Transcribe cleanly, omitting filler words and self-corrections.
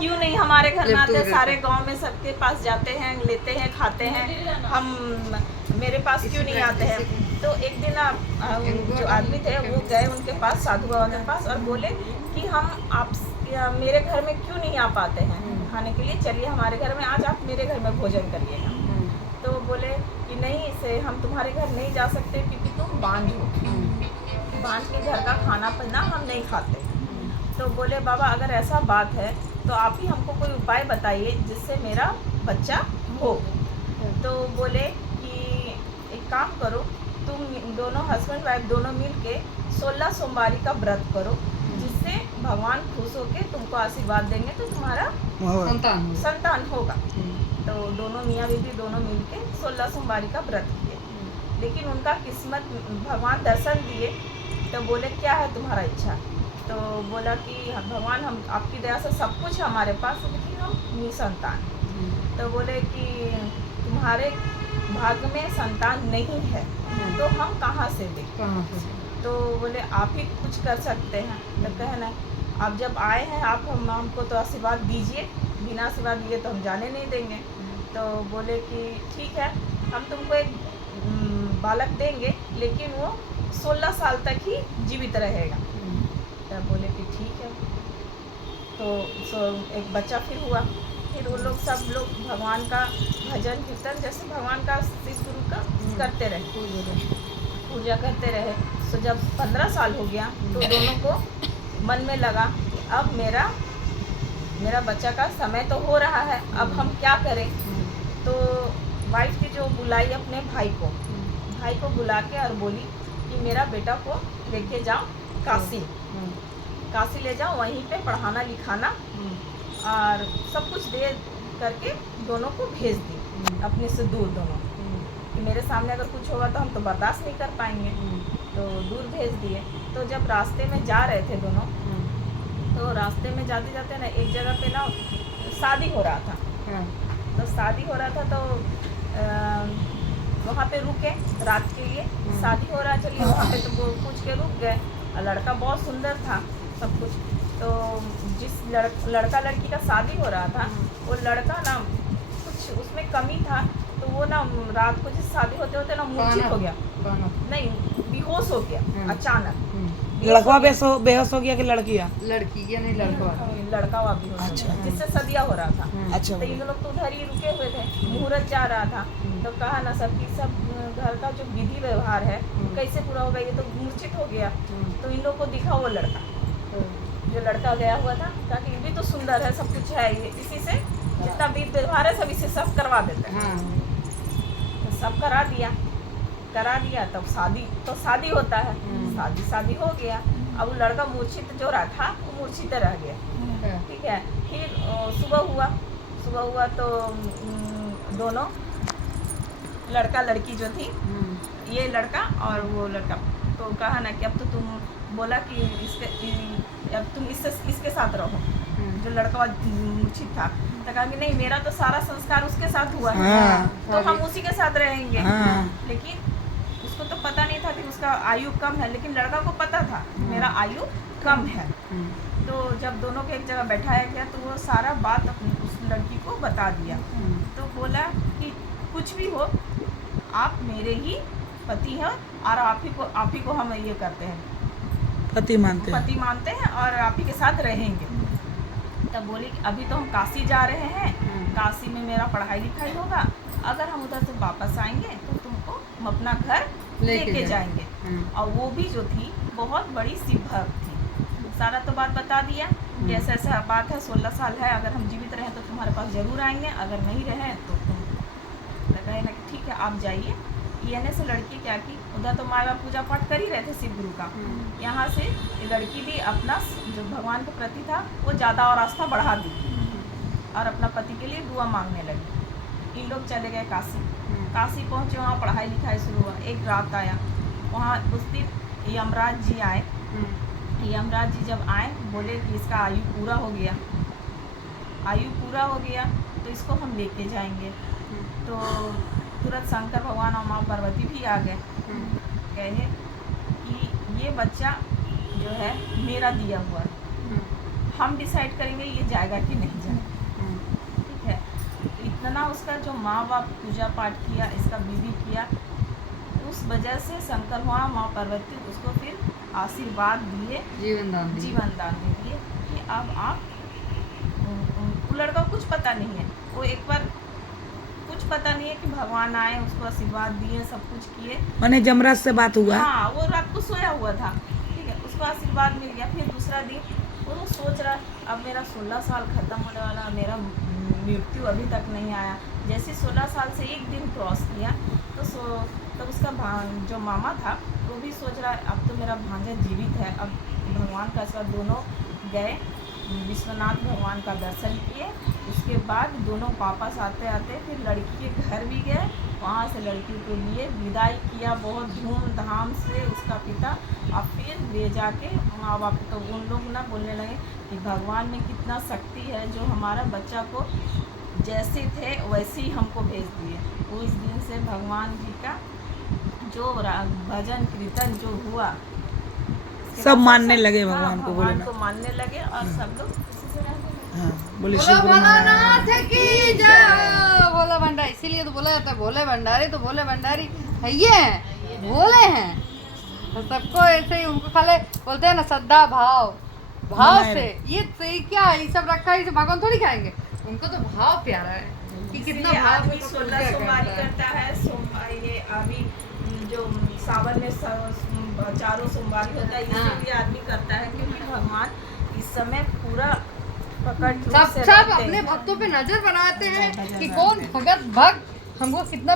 क्यों नहीं हमारे घर में आते हैं? सारे गांव में सबके पास जाते हैं, लेते हैं, खाते हैं, हम मेरे पास क्यों नहीं आते हैं? तो एक दिन जो आदमी थे वो गए उनके पास, साधु बाबा के पास, और बोले कि हम आप मेरे घर में क्यों नहीं आ पाते हैं खाने के लिए, चलिए हमारे घर में आज आप मेरे घर में भोजन करिएगा। तो बोले कि नहीं, इसे हम तुम्हारे घर नहीं जा सकते क्योंकि तुम बांझ हो, बांझ के घर का खाना पीना हम नहीं खाते। तो बोले बाबा अगर ऐसा बात है तो आप ही हमको कोई उपाय बताइए जिससे मेरा बच्चा हो। तो बोले कि एक काम करो, तुम दोनों हस्बैंड वाइफ दोनों मिल के 16 सोमवारी का व्रत करो, जिससे भगवान खुश होके तुमको आशीर्वाद देंगे तो तुम्हारा संतान होगा। तो दोनों मियाँ बीवी दोनों मिलके 16 सोमवारी का व्रत किए, लेकिन उनका किस्मत, भगवान दर्शन दिए तो बोले क्या है तुम्हारा इच्छा? तो बोला कि भगवान हम आपकी दया से सब कुछ हमारे पास है, लेकिन हम निसंतान। तो बोले कि तुम्हारे भाग्य में संतान नहीं है तो हम कहाँ से दें? तो बोले आप ही कुछ कर सकते हैं। तो कहना आप जब आए हैं आप हमको तो आशीर्वाद दीजिए, बिना आशीर्वाद दिए तो हम जाने नहीं देंगे। तो बोले कि ठीक है, हम तुमको एक बालक देंगे, लेकिन वो 16 साल तक ही जीवित रहेगा। तो बोले कि ठीक है। तो एक बच्चा फिर हुआ। फिर वो लोग सब लोग भगवान का भजन कीर्तन, जैसे भगवान का शिव गुरु का करते रहे, पूजा करते रहे। तो जब 15 साल हो गया तो दोनों को मन में लगा अब मेरा बच्चा का समय तो हो रहा है, अब हम क्या करें? तो वाइफ की जो बुलाई अपने भाई को बुला के और बोली कि मेरा बेटा को लेके जाओ काशी ले जाओ, वहीं पे पढ़ाना लिखाना और सब कुछ दे करके दोनों को भेज दी, अपने से दूर दोनों, कि मेरे सामने अगर कुछ होगा तो हम तो बर्दाश्त नहीं कर पाएंगे। तो दूर भेज दिए। तो जब रास्ते में जा रहे थे दोनों, तो रास्ते में जाते जाते ना एक जगह पे ना शादी हो रहा था। तो शादी हो रहा था तो वहाँ पे रुके रात के लिए, शादी हो रहा, चलिए वहाँ पे तो वो पूछ के रुक गए। लड़का बहुत सुंदर था सब कुछ। तो जिस लड़का लड़की का शादी हो रहा था, वो लड़का ना कुछ उसमें कमी था, तो वो ना रात को जिस शादी होते होते ना मूर्छित हो गया, नहीं बेहोश हो गया अचानक। लड़का बेहोश हो गया कि लड़कियाँ? लड़की या नहीं लड़का हुआ बेहोश। अच्छा। जिससे सदिया हो रहा था। अच्छा। तो इन लोग तो उधर ही रुके हुए थे, मुहूर्त जा रहा था। तो कहा ना सब घर का जो विधि व्यवहार है कैसे पूरा होगा, ये तो मूर्छित हो गया। तो इन लोग को दिखा वो लड़का, जो लड़का गया हुआ था, कहा कि ये भी तो सुंदर है, सब कुछ है, ये इसी से जितना विधि व्यवहार है सब इसे सब करवा देते हैं। तो सब करा दिया। तब शादी होता है, शादी हो गया। अब वो लड़का मूर्छित जो रहा था वो मूर्छित रह गया। ठीक है। फिर सुबह हुआ तो दोनों लड़का लड़की जो थी, ये लड़का और वो लड़का, तो कहा ना कि अब तो तुम बोला कि अब तुम इसके साथ रहो, जो लड़का मूर्छित था। तो कहा कि नहीं, मेरा तो सारा संस्कार उसके साथ हुआ है, तो हम उसी के साथ रहेंगे। लेकिन उसको तो पता नहीं था कि उसका आयु कम है, लेकिन लड़का को पता था मेरा आयु कम है। तो जब दोनों को एक जगह बैठाया गया तो वो सारा बात उस लड़की को बता दिया। तो बोला कि कुछ भी हो, आप मेरे ही पति हैं और आप ही को हम ये करते हैं, पति मानते हैं और आप ही के साथ रहेंगे। तब बोली कि अभी तो हम काशी जा रहे हैं, काशी में मेरा पढ़ाई लिखाई होगा, अगर हम उधर से वापस आएंगे तो तुमको हम अपना घर लेके जाएंगे। और वो भी जो थी बहुत बड़ी शिव भक्त थी। सारा तो बात बता दिया कि ऐसा ऐसा बात है, 16 साल है, अगर हम जीवित रहें तो तुम्हारे पास जरूर आएंगे, अगर नहीं रहे तो तुम कहे ना कि ठीक है आप जाइए। ये से लड़की क्या की, उधर तो माँ बाप पूजा पाठ कर ही रहे थे शिव गुरु का, यहाँ से लड़की भी अपना जो भगवान के प्रति था वो ज़्यादा और आस्था बढ़ा दी और अपना पति के लिए दुआ मांगने लगी। इन लोग चले गए काशी पहुँचे, वहाँ पढ़ाई लिखाई शुरू हुआ। एक रात आया, वहाँ उस दिन यमराज जी आए। यमराज जी जब आए बोले कि इसका आयु पूरा हो गया तो इसको हम लेके जाएंगे। तो तुरंत शंकर भगवान और माँ पार्वती भी आ गए, कहे कि ये बच्चा जो है मेरा दिया हुआ हम डिसाइड करेंगे ये जाएगा कि नहीं जाएगा, ठीक है। इतना उसका जो माँ बाप पूजा पाठ किया, इसका बीवी किया, उस वजह से शंकर भगवान माँ पार्वती उसको फिर आशीर्वाद दिए, जीवन दान दे दिए कि अब आप, वो लड़का को कुछ पता नहीं है, वो एक बार कुछ पता नहीं है कि भगवान आए, उसको आशीर्वाद दिए, सब कुछ किए। मैंने जमराज से बात हुआ, हाँ, वो रात को सोया हुआ था, ठीक है, उसको आशीर्वाद मिल गया। फिर दूसरा दिन वो सोच रहा अब मेरा 16 साल खत्म होने वाला, मेरा मृत्यु अभी तक नहीं आया। जैसे 16 साल से एक दिन क्रॉस किया तो उसका जो मामा था वो भी सोच रहा है अब तो मेरा भांजा जीवित है। अब भगवान का आशीर्वाद, दोनों गए विश्वनाथ भगवान का दर्शन किए। उसके बाद दोनों वापस आते आते फिर लड़की के घर भी गए, वहाँ से लड़की के लिए विदाई किया बहुत धूमधाम से उसका पिता। और फिर ले जाके माँ बाप तो उन लोग ना बोलने लगे कि भगवान में कितना शक्ति है, जो हमारा बच्चा को जैसे थे वैसे ही हमको भेज दिए। उस दिन से भगवान जी का जो भजन कीर्तन जो हुआ, सब मानने लगे भगवान को, बोले भगवान ना। को मानने लगे और सब लोग इसी से रहने लगे। हाँ, बोले बोलो शिव गुरु महाराज। भोलानाथ की जय। भोला भंडारी, इसीलिए तो बोला जाता है भोले भंडारी, तो भोले भंडारी है ये हैं, भोले हैं। तो सबको ऐसे ही उनको खाले बोलते हैं ना, श्रद्धा भाव से। ये क्या है, ये सब रखा है, इसे भगवान थोड़ी खाएंगे, उनको तो भाव प्यारा है कि कितना इसलिए भाव आदमी से 16 सोमवारी करता है। करता है। ये अभी जो सावन में चारों सोमवारी होता है, इसीलिए आदमी करता है क्योंकि भगवान इस समय पूरा पकड़ सब अपने भक्तों पे नजर बनाते हैं कि कौन भगत भक्त हमको कितना